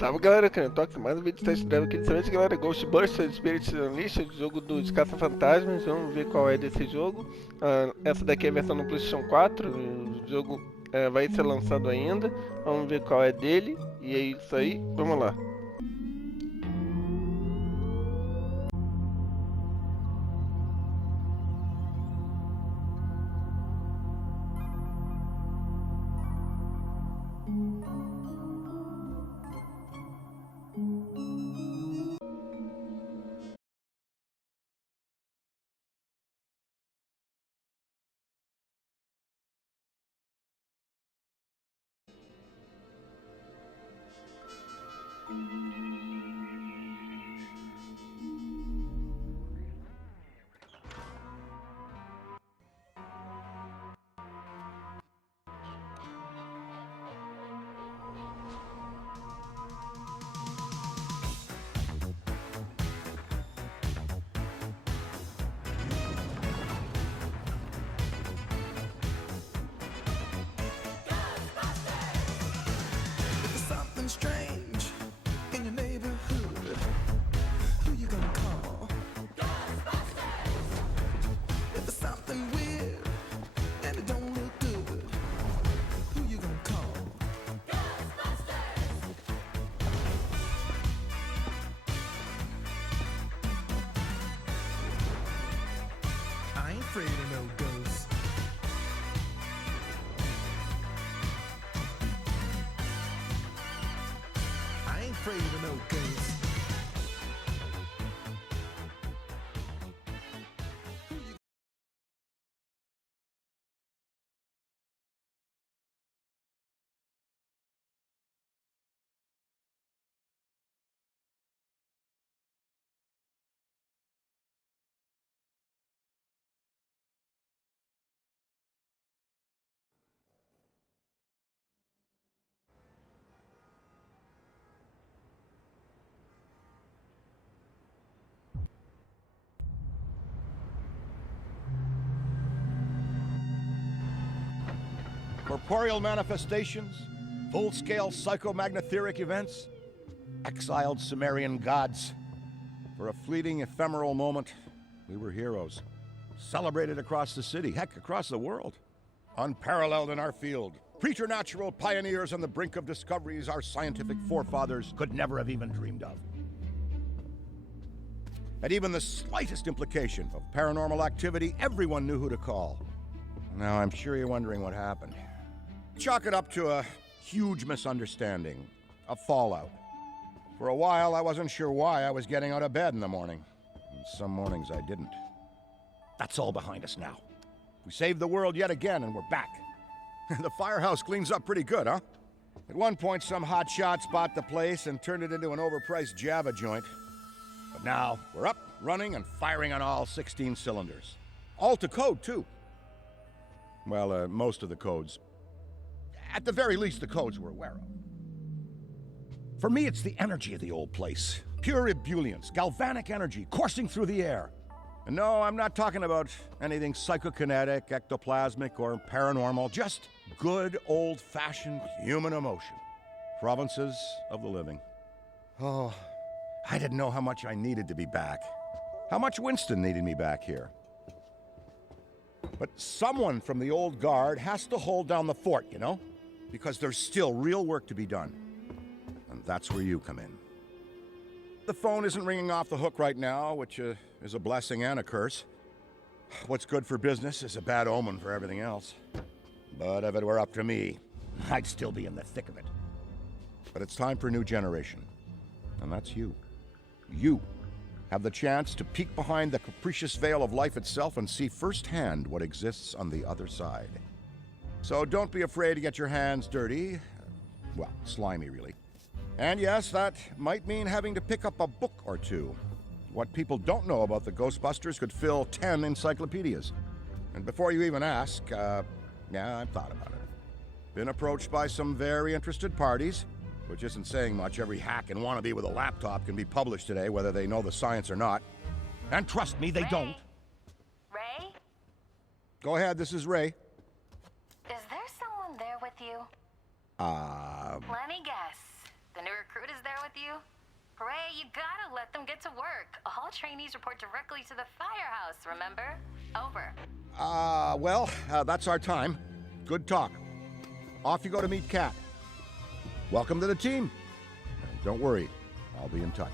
Salve galera, Canetox, mais um vídeo teste drive aqui dessa vez, galera. GhostBusters Spirit Unleashed, jogo dos caça-fantasmas. Vamos ver qual é desse jogo. Essa daqui é a versão no PlayStation 4. O jogo vai ser lançado ainda. Vamos ver qual é dele. E é isso aí, vamos lá. Strange in your neighborhood. Who you gonna call? GhostBusters! If there's something weird and it don't look good, who you gonna call? GhostBusters! I ain't afraid of no ghosts. Afraid of no ghosts. Corporeal manifestations, full-scale psychomagnetheric events, exiled Sumerian gods. For a fleeting, ephemeral moment, we were heroes. Celebrated across the city, heck, across the world. Unparalleled in our field. Preternatural pioneers on the brink of discoveries our scientific forefathers could never have even dreamed of. At even the slightest implication of paranormal activity, everyone knew who to call. Now, I'm sure you're wondering what happened. Chalk it up to a huge misunderstanding, a fallout. For a while, I wasn't sure why I was getting out of bed in the morning. And some mornings I didn't. That's all behind us now. We saved the world yet again, and we're back. The firehouse cleans up pretty good, huh? At one point, some hotshots bought the place and turned it into an overpriced Java joint. But now, we're up, running, and firing on all 16 cylinders. All to code, too. Well, most of the codes. At the very least, the codes we're aware of. For me, it's the energy of the old place. Pure ebullience, galvanic energy coursing through the air. And no, I'm not talking about anything psychokinetic, ectoplasmic, or paranormal. Just good, old-fashioned human emotion. Provinces of the living. Oh, I didn't know how much I needed to be back. How much Winston needed me back here. But someone from the old guard has to hold down the fort, you know? Because there's still real work to be done. And that's where you come in. The phone isn't ringing off the hook right now, which is a blessing and a curse. What's good for business is a bad omen for everything else. But if it were up to me, I'd still be in the thick of it. But it's time for a new generation. And that's you. You have the chance to peek behind the capricious veil of life itself and see firsthand what exists on the other side. So don't be afraid to get your hands dirty. Well, slimy, really. And yes, that might mean having to pick up a book or two. What people don't know about the Ghostbusters could fill 10 encyclopedias. And before you even ask, yeah, I've thought about it. Been approached by some very interested parties, which isn't saying much. Every hack and wannabe with a laptop can be published today, whether they know the science or not. And trust me, they don't. Ray? Go ahead, this is Ray. Is there someone there with you? Let me guess. The new recruit is there with you? Ray, you gotta let them get to work. All trainees report directly to the firehouse, remember? Over. That's our time. Good talk. Off you go to meet Kat. Welcome to the team. Don't worry, I'll be in touch.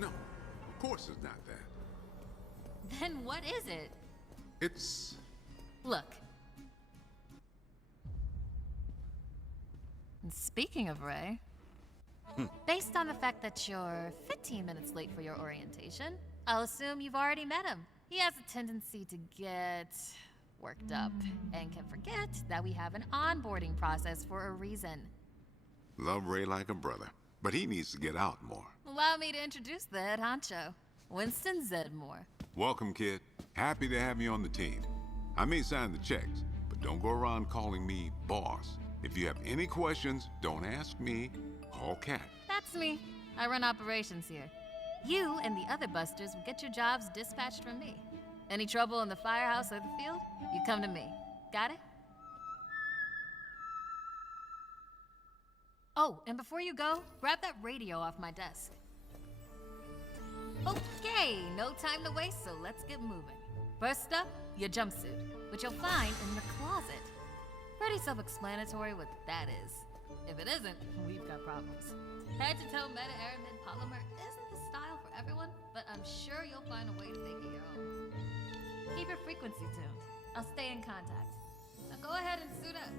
No, of course it's not that. Then what is it? It's... Look. And speaking of Ray, based on the fact that you're 15 minutes late for your orientation, I'll assume you've already met him. He has a tendency to get worked up and can forget that we have an onboarding process for a reason. Love Ray like a brother, but he needs to get out more. Allow me to introduce the head honcho, Winston Zedmore. Welcome, kid. Happy to have you on the team. I may sign the checks, but don't go around calling me boss. If you have any questions, don't ask me, call Kat. That's me. I run operations here. You and the other busters will get your jobs dispatched from me. Any trouble in the firehouse or the field, you come to me. Got it? Oh, and before you go, grab that radio off my desk. Okay, no time to waste, so let's get moving. First up, your jumpsuit, which you'll find in the closet. Pretty self-explanatory what that is. If it isn't, we've got problems. Head-to-toe meta-aramid polymer isn't the style for everyone, but I'm sure you'll find a way to make it your own. Keep your frequency tuned. I'll stay in contact. Now go ahead and suit up.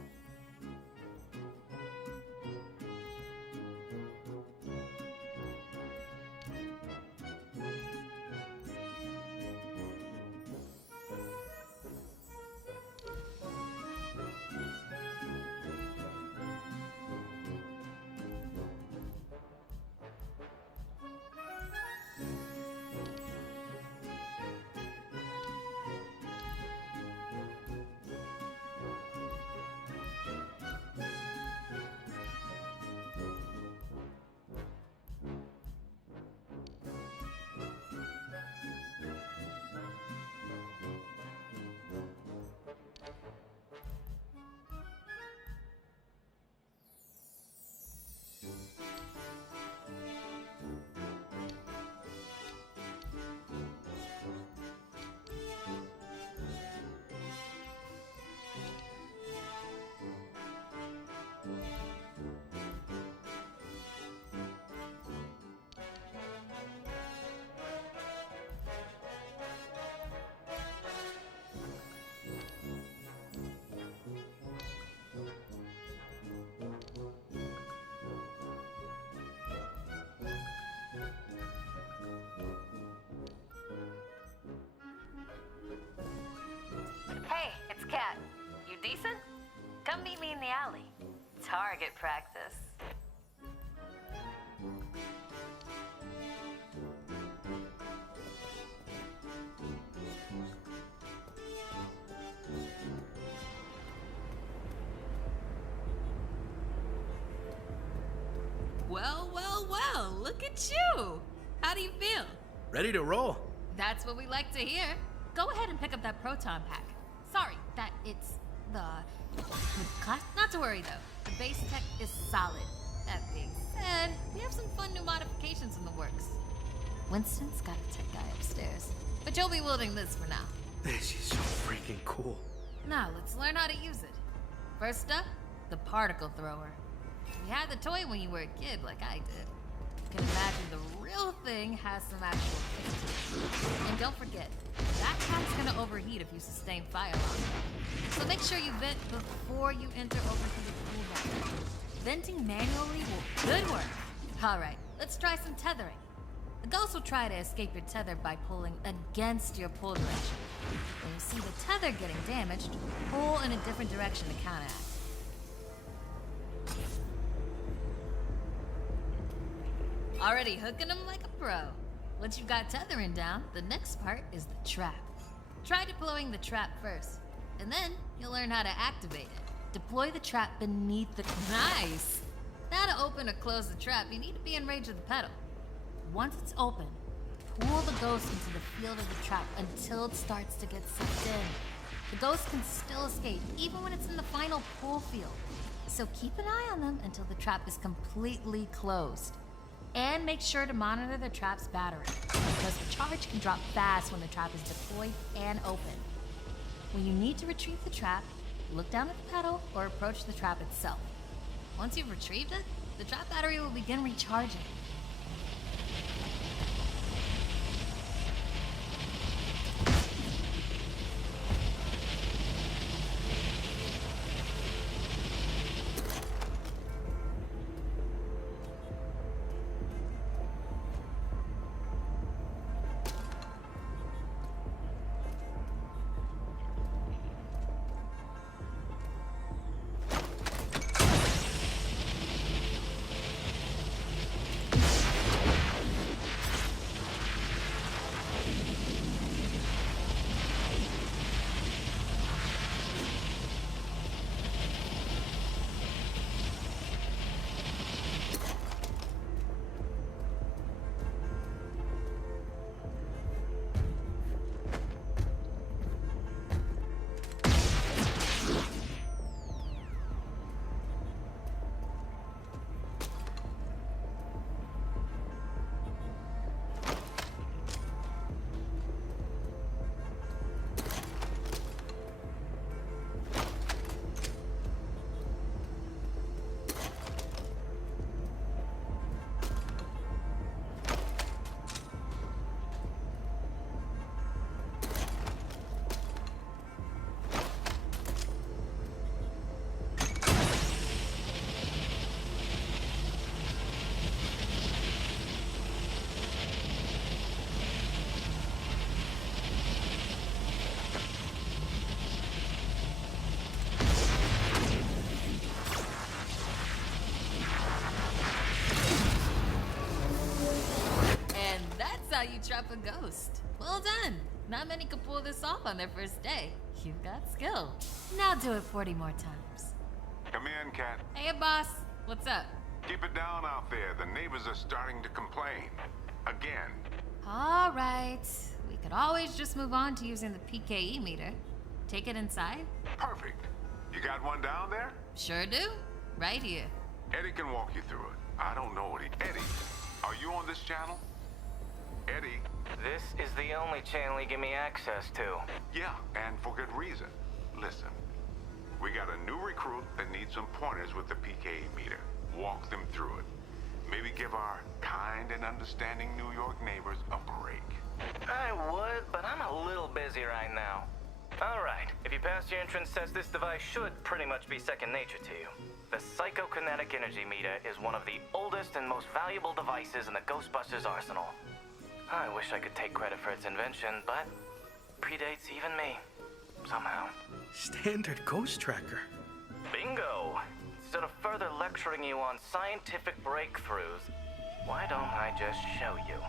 Hey, it's Kat. You decent? Come meet me in the alley. Target practice. Well, look at you. How do you feel? Ready to roll. That's what we like to hear. Go ahead and pick up that proton pack. Sorry, that it's the class. Not to worry though. The base tech is solid. That being said, we have some fun new modifications in the works. Winston's got a tech guy upstairs, but you'll be wielding this for now. This is so freaking cool. Now let's learn how to use it. First up, the particle thrower. You had the toy when you were a kid, like I did. You can imagine the real thing has some actual physics. And don't forget, that cap's gonna overheat if you sustain fire on it. So make sure you vent before you enter overheated cooldown. Venting manually will good work. Alright, let's try some tethering. The ghost will try to escape your tether by pulling against your pull direction. When you see the tether getting damaged, pull in a different direction to counteract. Already hooking him like a pro. Once you've got tethering down, the next part is the trap. Try deploying the trap first, and then you'll learn how to activate it. Deploy the trap beneath the... Nice! Now to open or close the trap, you need to be in range of the pedal. Once it's open, pull the ghost into the field of the trap until it starts to get sucked in. The ghost can still escape, even when it's in the final pull field. So keep an eye on them until the trap is completely closed. And make sure to monitor the trap's battery, because the charge can drop fast when the trap is deployed and open. When you need to retrieve the trap, look down at the pedal or approach the trap itself. Once you've retrieved it, the trap battery will begin recharging. How you trap a ghost. Well done. Not many could pull this off on their first day. You've got skill. Now do it 40 more times. Come in, Cat. Hey, boss. What's up? Keep it down out there. The neighbors are starting to complain. Again. All right. We could always just move on to using the PKE meter. Take it inside? Perfect. You got one down there? Sure do. Right here. Eddie can walk you through it. I don't know what Eddie, are you on this channel? Eddie? This is the only channel you give me access to. Yeah, and for good reason. Listen, we got a new recruit that needs some pointers with the PKE meter. Walk them through it. Maybe give our kind and understanding New York neighbors a break. I would, but I'm a little busy right now. All right, if you pass your entrance test, this device should pretty much be second nature to you. The psychokinetic energy meter is one of the oldest and most valuable devices in the GhostBusters arsenal. I wish I could take credit for its invention, but predates even me, somehow. Standard ghost tracker. Bingo! Instead of further lecturing you on scientific breakthroughs, why don't I just show you?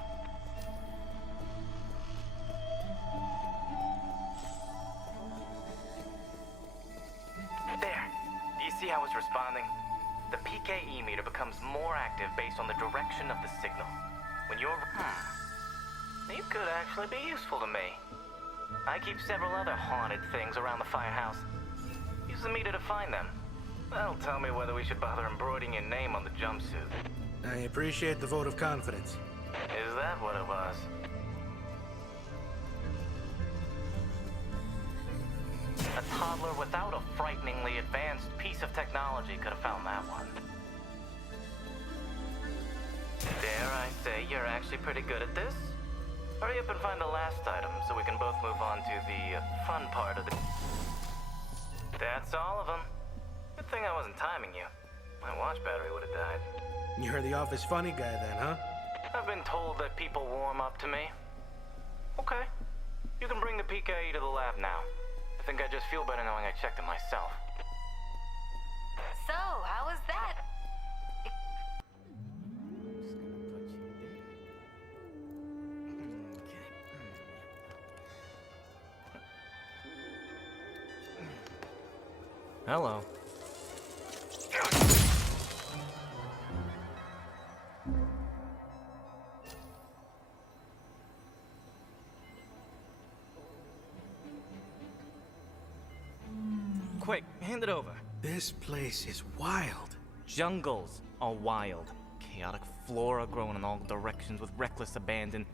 There. Do you see how it's responding? The PKE meter becomes more active based on the direction of the signal. When you're... You could actually be useful to me. I keep several other haunted things around the firehouse. Use the meter to find them. That'll tell me whether we should bother embroidering your name on the jumpsuit. I appreciate the vote of confidence. Is that what it was? A toddler without a frighteningly advanced piece of technology could have found that one. Dare I say you're actually pretty good at this? Hurry up and find the last item so we can both move on to the fun part of the... That's all of them. Good thing I wasn't timing you. My watch battery would have died. You're the office funny guy then, huh? I've been told that people warm up to me. Okay. You can bring the PKE to the lab now. I think I just feel better knowing I checked it myself. So, how was that? Hello. Quick, hand it over. This place is wild. Jungles are wild. Chaotic flora growing in all directions with reckless abandon.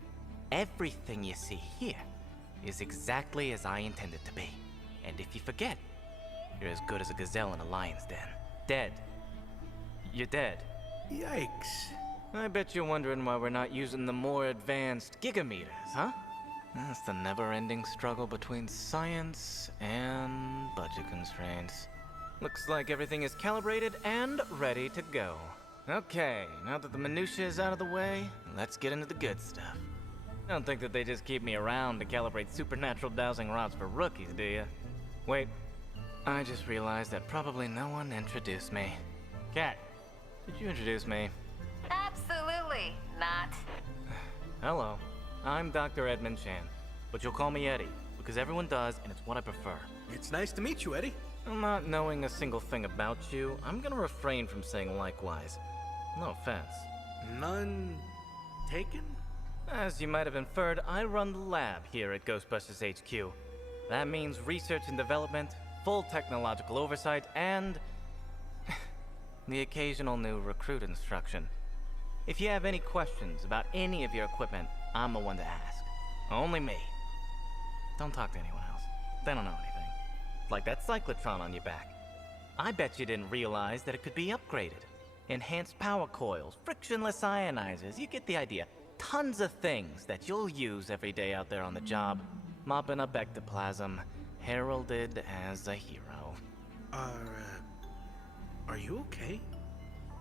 Everything you see here is exactly as I intended to be. And if you forget, you're as good as a gazelle in a lion's den. Dead. You're dead. Yikes. I bet you're wondering why we're not using the more advanced gigameters, huh? That's the never-ending struggle between science and budget constraints. Looks like everything is calibrated and ready to go. Okay, now that the minutiae is out of the way, let's get into the good stuff. Don't think that they just keep me around to calibrate supernatural dowsing rods for rookies, do you? Wait, I just realized that probably no one introduced me. Kat, did you introduce me? Absolutely not. Hello, I'm Dr. Edmund Chan, but you'll call me Eddie, because everyone does, and it's what I prefer. It's nice to meet you, Eddie. Not knowing a single thing about you, I'm gonna refrain from saying likewise. No offense. None taken? As you might have inferred, I run the lab here at GhostBusters HQ. That means research and development, full technological oversight, and the occasional new recruit instruction. If you have any questions about any of your equipment, I'm the one to ask. Only me. Don't talk to anyone else. They don't know anything. Like that cyclotron on your back. I bet you didn't realize that it could be upgraded. Enhanced power coils, frictionless ionizers, you get the idea. Tons of things that you'll use every day out there on the job. Mopping up ectoplasm, heralded as a hero. Are you okay?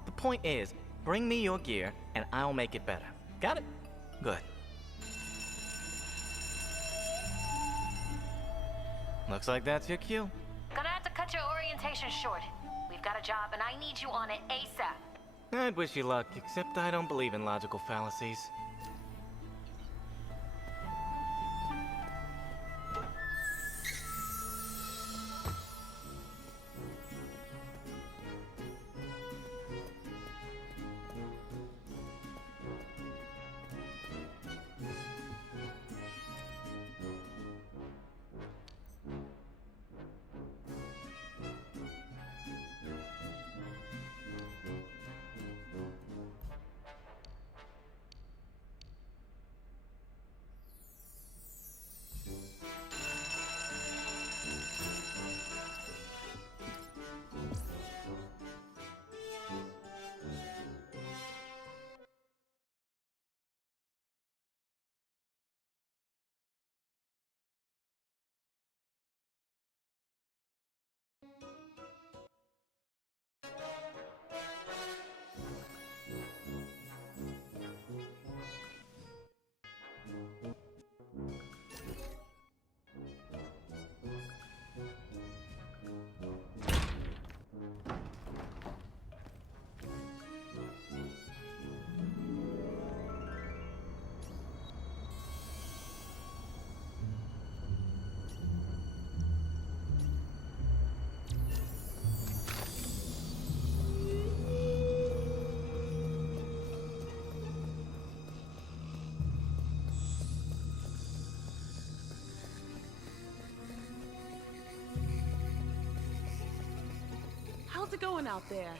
The point is, bring me your gear and I'll make it better. Got it? Good. Looks like that's your cue. Gonna have to cut your orientation short. We've got a job and I need you on it ASAP. I'd wish you luck, except I don't believe in logical fallacies. How's it going out there?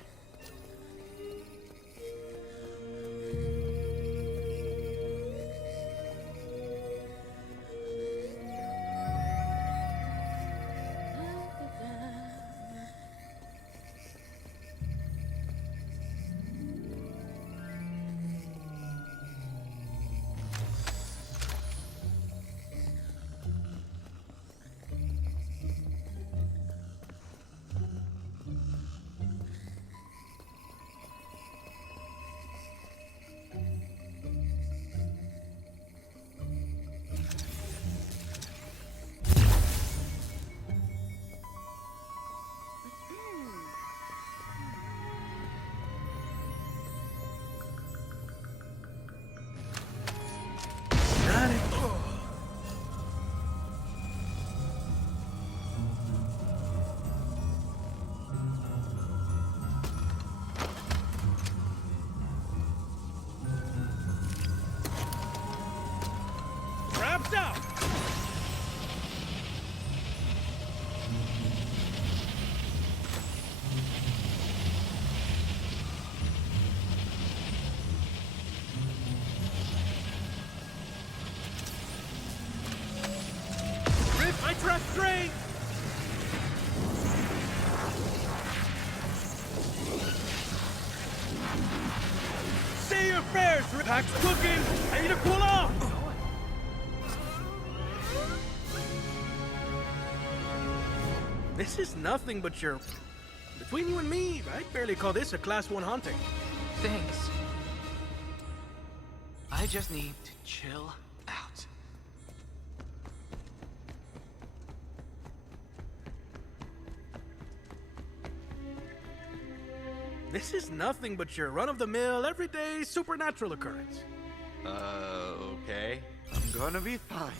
straight! Say your prayers, Pack's cooking! I need to cool off! This is nothing but your... Between you and me, I'd barely call this a Class 1 haunting. Thanks. I just need to chill out. This is nothing but your run-of-the-mill, everyday, supernatural occurrence. Okay. I'm gonna be fine.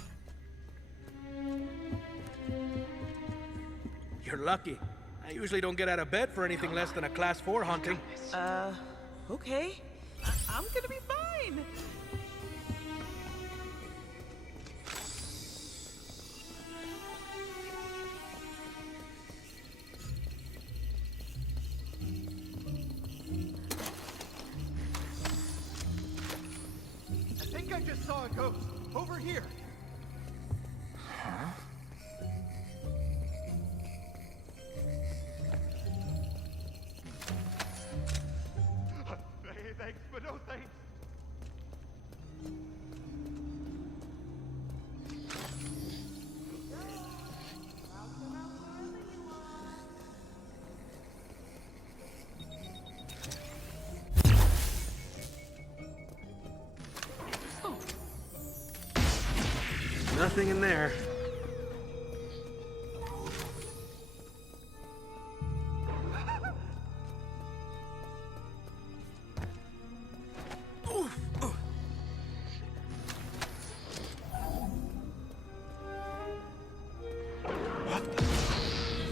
You're lucky. I usually don't get out of bed for anything less than a Class 4 haunting. Okay. I'm gonna be fine. I think I just saw a ghost. Over here. Hey, thanks, but no thanks. Nothing in there.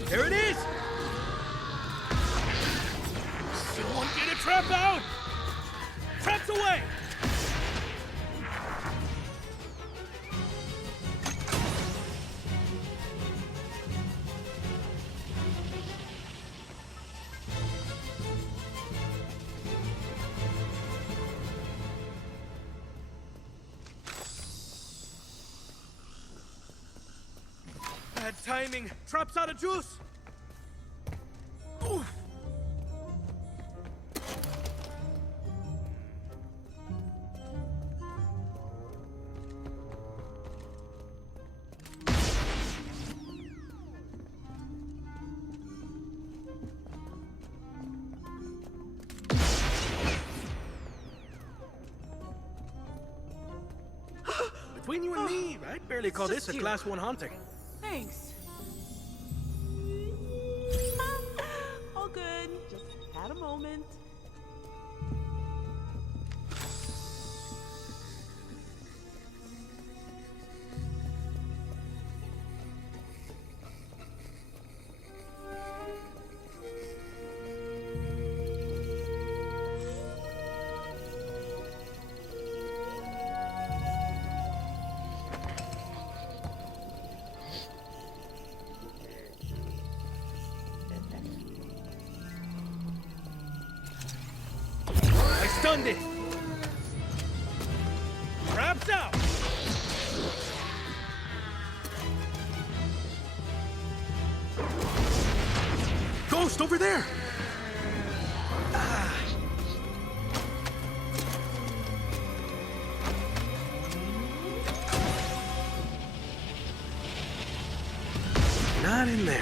There it is! Someone get a trap out! Traps away! Bad timing. Trap's out of juice. Oof. Between you and me, I'd barely call this a Class 1 haunting. Thanks. All good. Just had a moment. I stunned it. Traps out. Ghost over there. Not in there.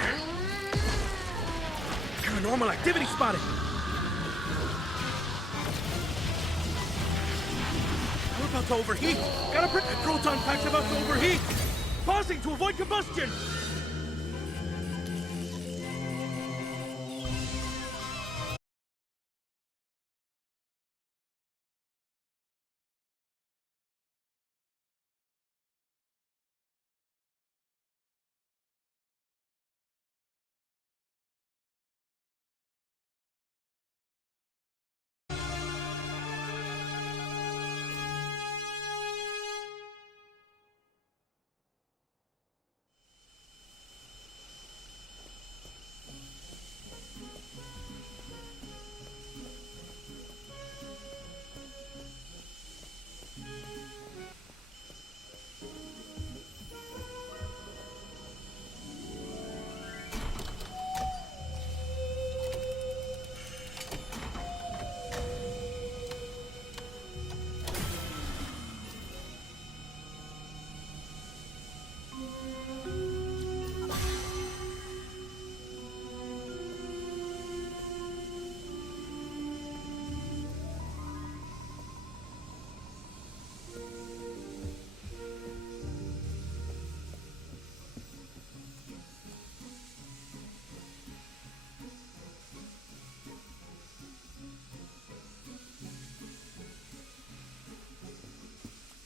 Paranormal activity spotted. We're about to overheat. Gotta print the proton pack's about to overheat. Pausing to avoid combustion.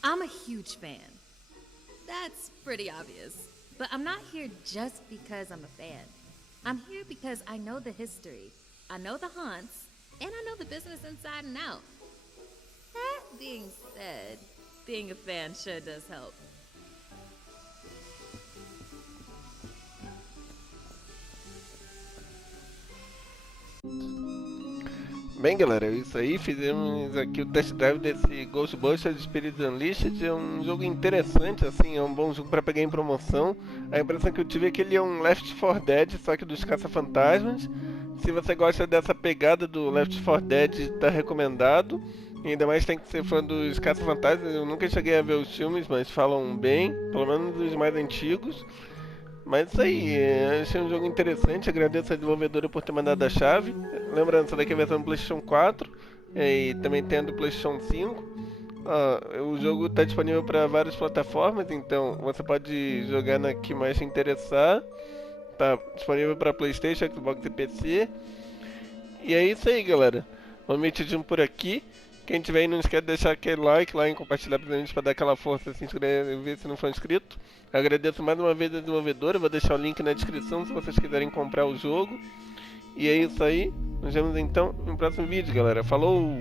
I'm a huge fan. That's pretty obvious. But I'm not here just because I'm a fan. I'm here because I know the history, I know the haunts, and I know the business inside and out. That being said, being a fan sure does help. Bem, galera, é isso aí. Fizemos aqui o test drive desse GhostBusters Spirits Unleashed. É um jogo interessante, assim, é um bom jogo para pegar em promoção. A impressão que eu tive é que ele é um Left 4 Dead, só que dos caça-fantasmas. Se você gosta dessa pegada do Left 4 Dead, tá recomendado. E ainda mais tem que ser fã dos caça-fantasmas. Eu nunca cheguei a ver os filmes, mas falam bem, pelo menos os mais antigos. Mas isso aí, achei um jogo interessante, agradeço a desenvolvedora por ter mandado a chave. Lembrando, essa daqui é a versão do PlayStation 4 e também tem a do PlayStation 5. O jogo está disponível para várias plataformas, então você pode jogar na que mais te interessar. Está disponível para PlayStation, Xbox e PC. E é isso aí, galera. Vamos metidinho por aqui. Quem tiver aí, não esquece de deixar aquele like lá e compartilhar pra gente para dar aquela força, se inscrever se não for inscrito. Agradeço mais uma vez a desenvolvedora, vou deixar o link na descrição se vocês quiserem comprar o jogo. E é isso aí, nos vemos então no próximo vídeo, galera. Falou!